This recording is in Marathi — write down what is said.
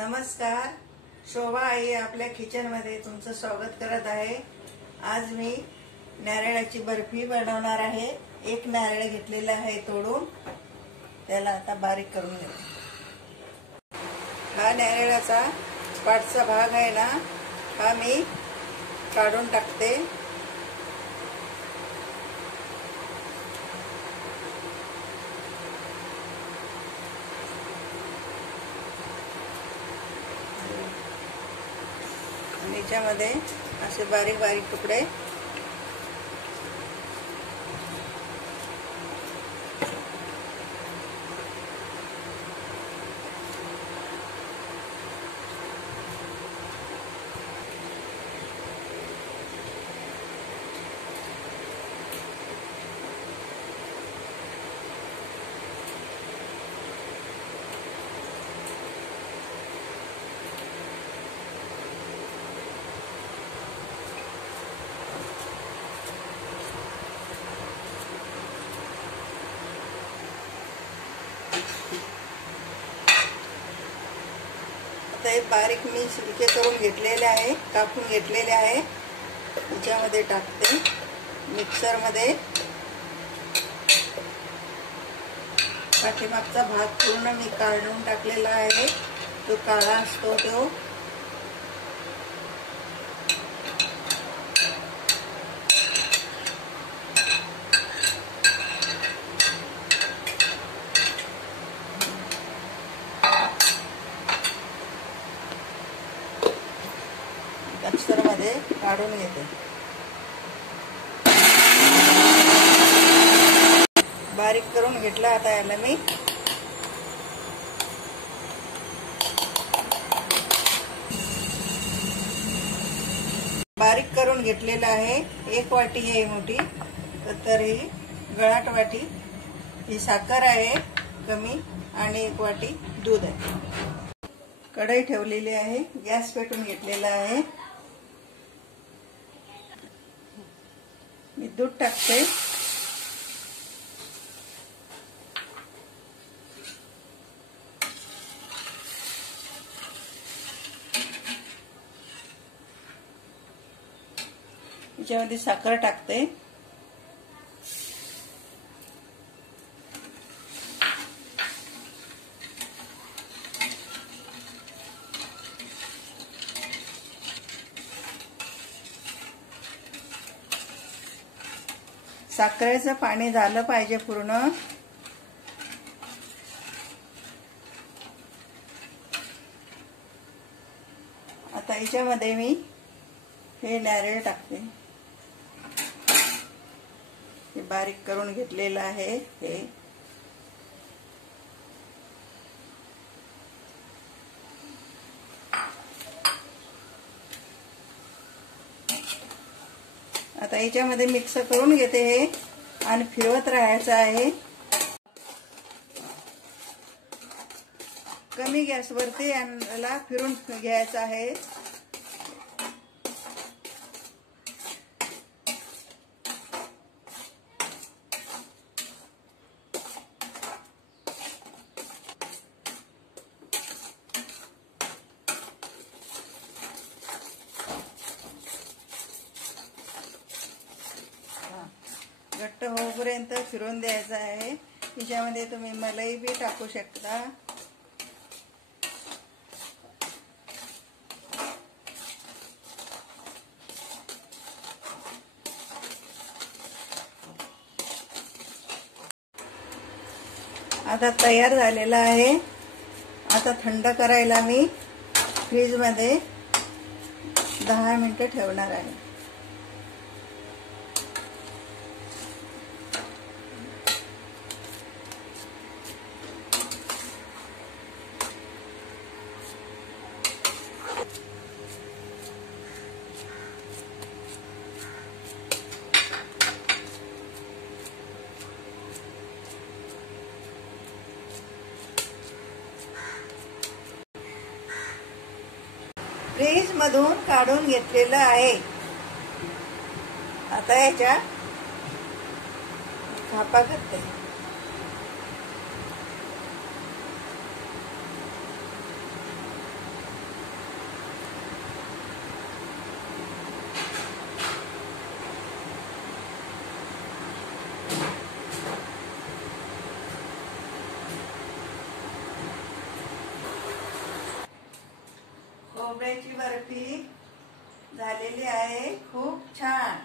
नमस्कार, शोभा आई आपल्या किचनमध्ये तुमचं स्वागत करत आहे। आज मी नारळाची बर्फी बनवणार आहे। एक नारळ घेतलेला आहे तोडून, त्याला आता बारीक करून घेऊ। हा नारळाचा पाठचा भाग आहे ना, हा मी काढून टाकते। याच्यामध्ये असे बारीक बारीक तुकडे आता बारीक मी छिलके करून घेतलेले आहे, कापून घेतलेले आहे। याच्यामध्ये टाकते मिक्सर मध्ये। पाठीमागचा भाग पूर्ण मी काढून टाकलेला आहे, तो काळा असतो तो। मिक्सर मध्ये काढून घेते। बारीक करून घेतला। आता याला मी बारीक करून घेतलेला आहे। एक वाटी आहे मोठी, तर ही गळाट वाटी, ही साखर आहे कमी, आणि एक वाटी दूध आहे। कढई ठेवलेली आहे, गॅस पेटून घेतलेला आहे। मी दूध टाकते। याच्यामध्ये साखर टाकते। साखरेचं पाणी झालं पाहिजे पूर्ण। आता याच्यामध्ये मी हे नारळ टाकते, हे बारीक करून घेतलेलं आहे। हे आता याच्यामध्ये मिक्स करून घेते हे, आणि फिरवत राहायचं आहे। कमी गॅसवरती याला फिरून घ्यायचं आहे। घट्ट होईपर्यंत फिरवून द्यायचं आहे। याच्यामध्ये तुम्ही मलाई बी टाकू शकता। आता तयार झालेला आहे। आता थंड करायला मी फ्रीज मध्ये 10 मिनिटं ठेवणार आहे। फ्रीज मधून काढून घेतलेलं आहे। आता याच्या थापा करते। झालेली आहे खूप छान.